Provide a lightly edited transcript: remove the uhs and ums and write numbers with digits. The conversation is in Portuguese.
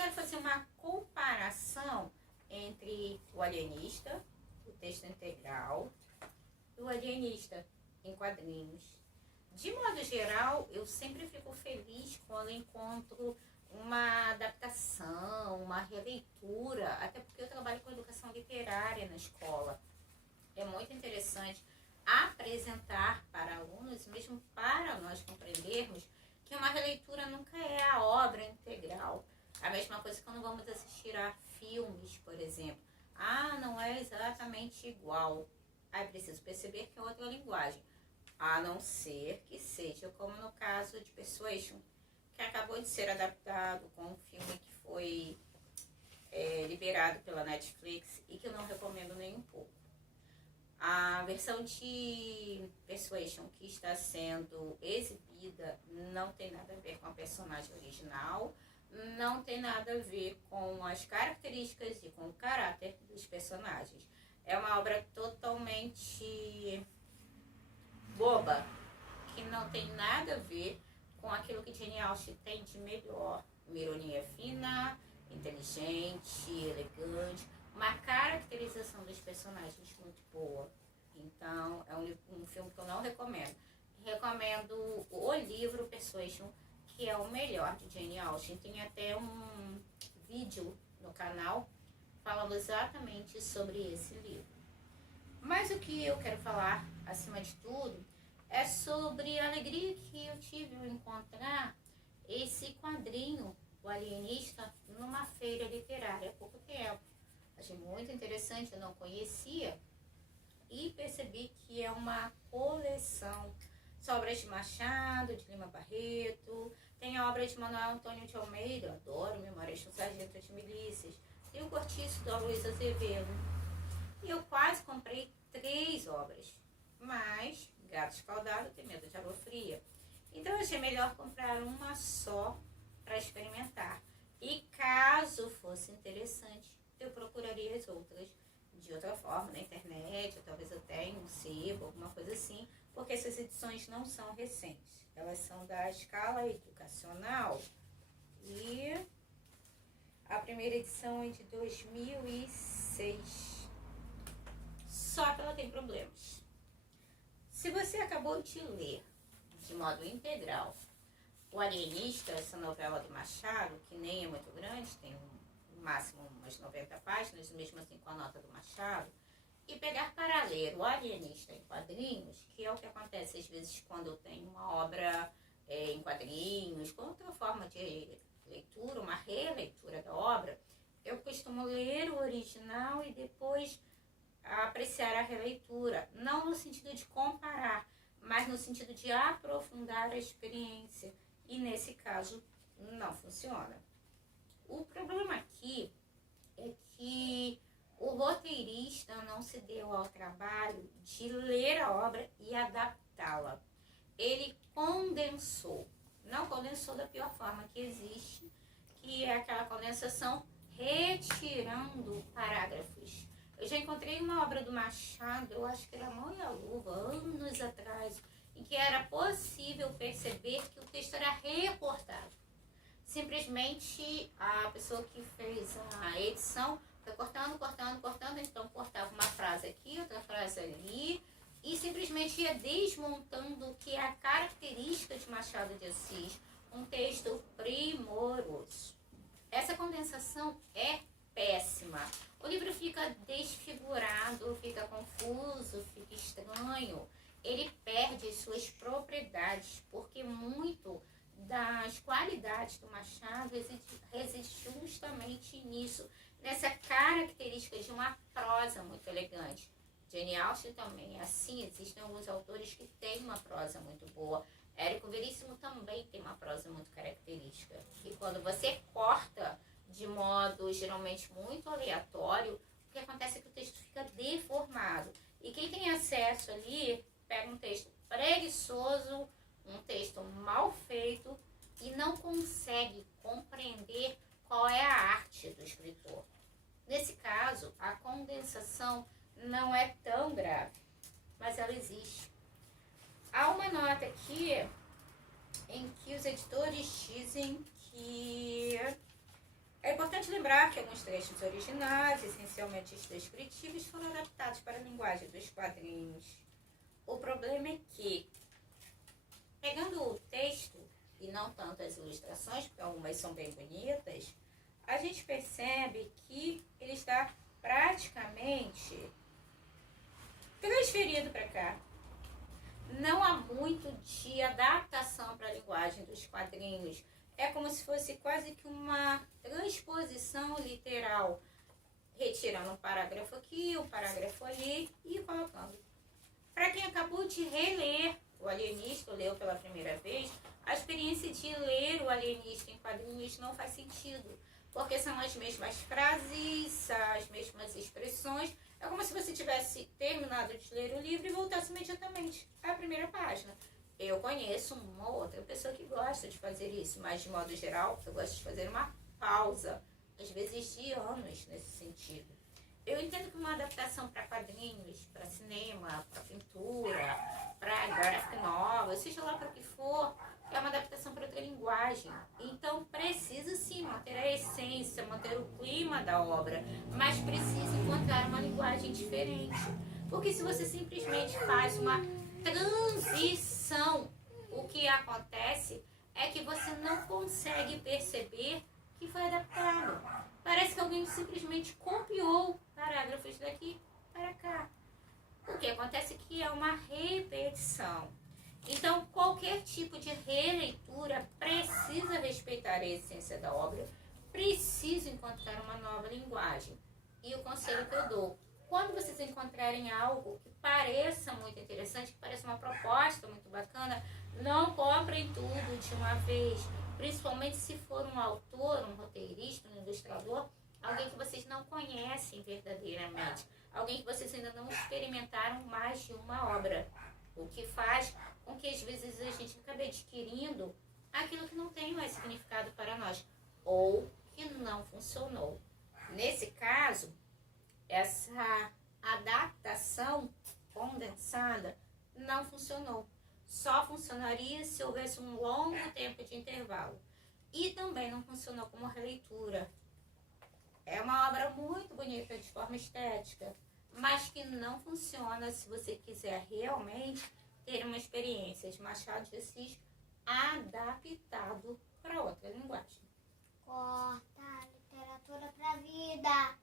quero fazer uma comparação entre o Alienista, o texto integral, e o Alienista em quadrinhos. De modo geral, eu sempre fico feliz quando encontro uma adaptação, uma releitura, até porque eu trabalho com educação literária na escola. É muito interessante apresentar para alunos, mesmo para nós compreendermos, que uma releitura nunca é a obra integral. A mesma coisa quando vamos assistir a filmes, por exemplo. Ah, não é exatamente igual. Aí preciso perceber que é outra linguagem. A não ser que seja como no caso de Persuasion, que acabou de ser adaptado com um filme que foi liberado pela Netflix e que eu não recomendo nem um pouco. A versão de Persuasion que está sendo exibida não tem nada a ver com a personagem original, não tem nada a ver com as características e com o caráter dos personagens. É uma obra totalmente boba, que não tem nada a ver com aquilo que Jane Austen tem de melhor. Uma ironia fina, inteligente, elegante, uma caracterização dos personagens muito boa. Então, é um filme que eu não recomendo. Recomendo o livro Persuasion, que é o melhor de Jane Austen. Tem até um vídeo no canal falando exatamente sobre esse livro. Mas o que eu quero falar, acima de tudo, é sobre a alegria que eu tive ao encontrar esse quadrinho, O Alienista, numa feira literária há pouco tempo. Achei muito interessante, eu não conhecia, e percebi que é uma coleção. São obras de Machado, de Lima Barreto, tem a obra de Manuel Antônio de Almeida, adoro Memórias do Sargento de Milícias, tem o Cortiço do Luiz Azevedo. E eu quase comprei 3 obras, mas gato escaldado tem medo de água fria. Então eu achei melhor comprar uma só para experimentar. E caso fosse interessante, eu procuraria as outras de outra forma, na internet, ou talvez até em um sebo, alguma coisa assim, porque essas edições não são recentes. Elas são da Escala Educacional e a primeira edição é de 2006. Só que ela tem problemas. Se você acabou de ler de modo integral O Alienista, essa novela do Machado, que nem é muito grande, tem no máximo umas 90 páginas, mesmo assim com a nota do Machado, e pegar para ler O Alienista em quadrinhos, que é o que acontece às vezes quando eu tenho uma obra em quadrinhos, com outra forma de leitura, uma releitura da obra, eu costumo ler o original e depois apreciar a releitura, não no sentido de comparar, mas no sentido de aprofundar a experiência. E nesse caso, não funciona. O problema aqui é que o roteirista não se deu ao trabalho de ler a obra e adaptá-la. Ele condensou. Não condensou da pior forma que existe, que é aquela condensação retirando parágrafos. Eu já encontrei uma obra do Machado, eu acho que era Mão e a Luva, anos atrás, em que era possível perceber que o texto era recortado. Simplesmente a pessoa que fez a edição foi cortando, então cortava uma frase aqui, outra frase ali, e simplesmente ia desmontando o que é a característica de Machado de Assis, um texto primoroso. Essa condensação é péssima. O livro fica desfigurado, fica confuso, fica estranho. Ele perde as suas propriedades, porque muito das qualidades do Machado reside justamente nisso, nessa característica de uma prosa muito elegante. Jane Austen também é assim, existem alguns autores que têm uma prosa muito boa. Érico Veríssimo também tem uma prosa muito característica. E quando você corta de modo geralmente muito aleatório, o que acontece é que o texto fica deformado. E quem tem acesso ali pega um texto preguiçoso, um texto mal feito e não consegue compreender qual é a arte do escritor. Nesse caso, a condensação não é tão grave, mas ela existe. Há uma nota aqui em que os editores dizem que É importante lembrar que alguns trechos originais, essencialmente os descritivos, foram adaptados para a linguagem dos quadrinhos. O problema é que, pegando o texto e não tanto as ilustrações, porque algumas são bem bonitas, a gente percebe que ele está praticamente transferido para cá. Não há muito de adaptação para a linguagem dos quadrinhos. É como se fosse quase que uma transposição literal, retirando um parágrafo aqui, um parágrafo ali e colocando. Para quem acabou de reler O Alienista, leu pela primeira vez, a experiência de ler O Alienista em quadrinhos não faz sentido, porque são as mesmas frases, as mesmas expressões. É como se você tivesse terminado de ler o livro e voltasse imediatamente à primeira página. Eu conheço uma outra pessoa que gosta de fazer isso, mas de modo geral eu gosto de fazer uma pausa, às vezes de anos nesse sentido. Eu entendo que uma adaptação para quadrinhos, para cinema, para pintura, para graphic novel, seja lá para o que for, é uma adaptação para outra linguagem. Então precisa sim manter a essência, manter o clima da obra, mas precisa encontrar uma linguagem diferente. Porque se você simplesmente faz uma transição, o que acontece é que você não consegue perceber que foi adaptado. Parece que alguém simplesmente copiou parágrafos daqui para cá. O que acontece é que é uma repetição. Então, qualquer tipo de releitura precisa respeitar a essência da obra, precisa encontrar uma nova linguagem. E o conselho que eu dou, quando vocês encontrarem algo que pareça muito interessante, que pareça uma proposta muito bacana, não comprem tudo de uma vez. Principalmente se for um autor, um roteirista, um ilustrador, alguém que vocês não conhecem verdadeiramente, alguém que vocês ainda não experimentaram mais de uma obra, o que faz com que às vezes a gente acabe adquirindo aquilo que não tem mais significado para nós, ou que não funcionou. Nesse caso, essa adaptação condensada não funcionou. Só funcionaria se houvesse um longo tempo de intervalo. E também não funcionou como releitura. É uma obra muito bonita de forma estética, mas que não funciona se você quiser realmente ter uma experiência de Machado de Assis adaptado para outra linguagem. Corta a literatura pra vida.